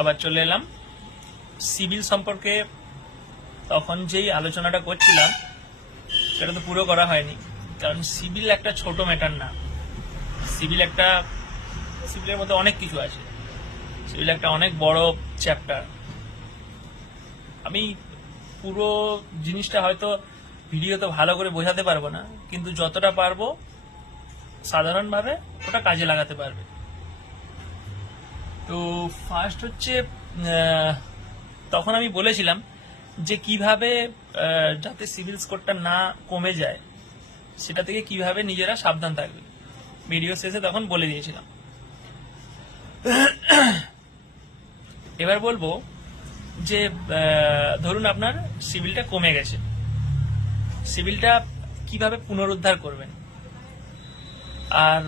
আবার চলে এলাম। সিভিল সম্পর্কে তখন যেই আলোচনাটা করছিলাম, সেটা তো পুরো করা হয়নি। কারণ সিভিল একটা ছোট ম্যাটার না। সিভিল একটা, সিভিলের মধ্যে অনেক কিছু আছে। সিভিল একটা অনেক বড় চ্যাপ্টার। আমি পুরো জিনিসটা হয়তো ভিডিওতে ভালো করে বোঝাতে পারব না, কিন্তু যতটা পারব সাধারণভাবে ওটা কাজে লাগাতে পারবে। তো ফার্স্ট হচ্ছে তখন আমি বলেছিলাম যে কীভাবে যাতে সিভিল স্কোরটা না কমে যায়, সেটা থেকে কীভাবে নিজেরা সাবধান থাকবে। ভিডিও শেষে তখন বলে দিয়েছিলাম। এবার বলব যে ধরুন আপনার সিভিলটা কমে গেছে। সিভিলটা কীভাবে পুনরুদ্ধার করবেন? আর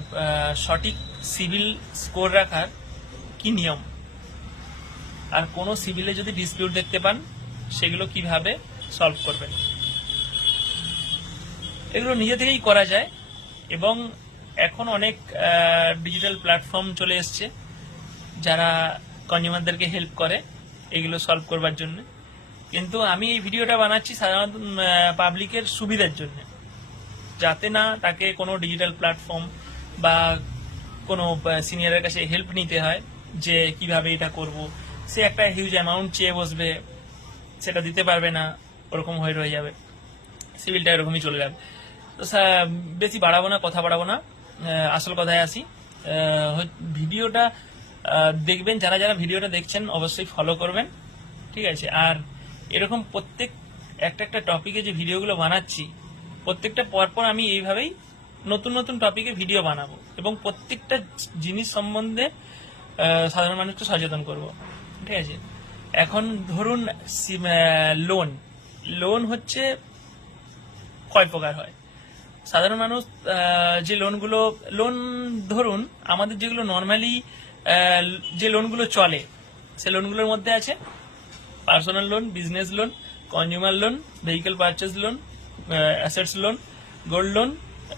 সঠিক সিভিল স্কোর রাখার কি নিয়ম? আর কোনো সিভিলে যদি ডিসপিউট দেখতে পান, সেগুলো কীভাবে সলভ করবেন? এগুলো নিজে থেকেই করা যায় এবং এখন অনেক ডিজিটাল প্ল্যাটফর্ম চলে এসছে যারা কনজিউমারদেরকে হেল্প করে এগুলো সলভ করবার জন্য। কিন্তু আমি এই ভিডিওটা বানাচ্ছি সাধারণত পাবলিকের সুবিধার জন্য। যাতে না তাকে কোনো ডিজিটাল প্ল্যাটফর্ম বা কোনো সিনিয়রের কাছে হেল্প নিতে হয়। যে কীভাবে এটা করব। সে একটা হিউজ অ্যামাউন্ট চেয়ে বসবে, সেটা দিতে পারবে না, ওরকম হয়ে রয়ে যাবে। সিভিলটা এরকমই চলে যাবে। তো বেশি বাড়াবো না, কথা বাড়াবো না আসল কথায় আসি। ভিডিওটা দেখবেন, যারা যারা ভিডিওটা দেখছেন, অবশ্যই ফলো করবেন, ঠিক আছে? আর এরকম প্রত্যেক, একটা একটা টপিকে যে ভিডিওগুলো বানাচ্ছি, প্রত্যেকটা পরপর আমি এইভাবেই নতুন নতুন টপিকে ভিডিও বানাবো। এবং প্রত্যেকটা জিনিস সম্বন্ধে সাধারণ মানুষকে সচেতন করব। ঠিক আছে? এখন ধরুন লোন লোন হচ্ছে কয় প্রকার হয়? সাধারণ মানুষ যে লোনগুলো লোন ধরুন, আমাদের যেগুলো নর্মালি যে লোনগুলো চলে, সে লোনগুলোর মধ্যে আছে personal loan business loan consumer loan vehicle purchase loan assets loan gold loan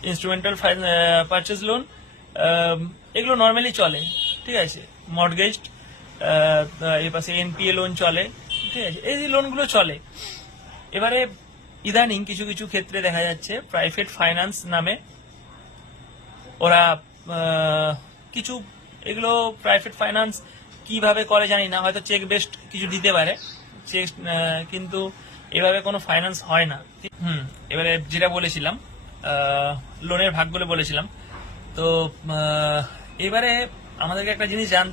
instrumental purchase loan এগুলো নর্মালি চলে। ঠিক আছে? মর্গেজ এর পাশে এনপিএ লোন চলে, ঠিক আছে? এই লোনগুলো চলে। এবারে ইদানিং কিছু কিছু ক্ষেত্রে দেখা যাচ্ছে প্রাইভেট ফাইন্যান্স নামে ওরা কিছু এগুলো প্রাইভেট ফাইন্যান্স কীভাবে করে জানি না, হয়তো চেক বেসড কিছু দিতে পারে। চেক কিন্তু এভাবে কোনো ফাইন্যান্স হয় না। হুম, এবারে যেটা বলেছিলাম লোনের ভাগগুলো বলেছিলাম। তো এবারে আমাদেরকে একটা জিনিস জানতে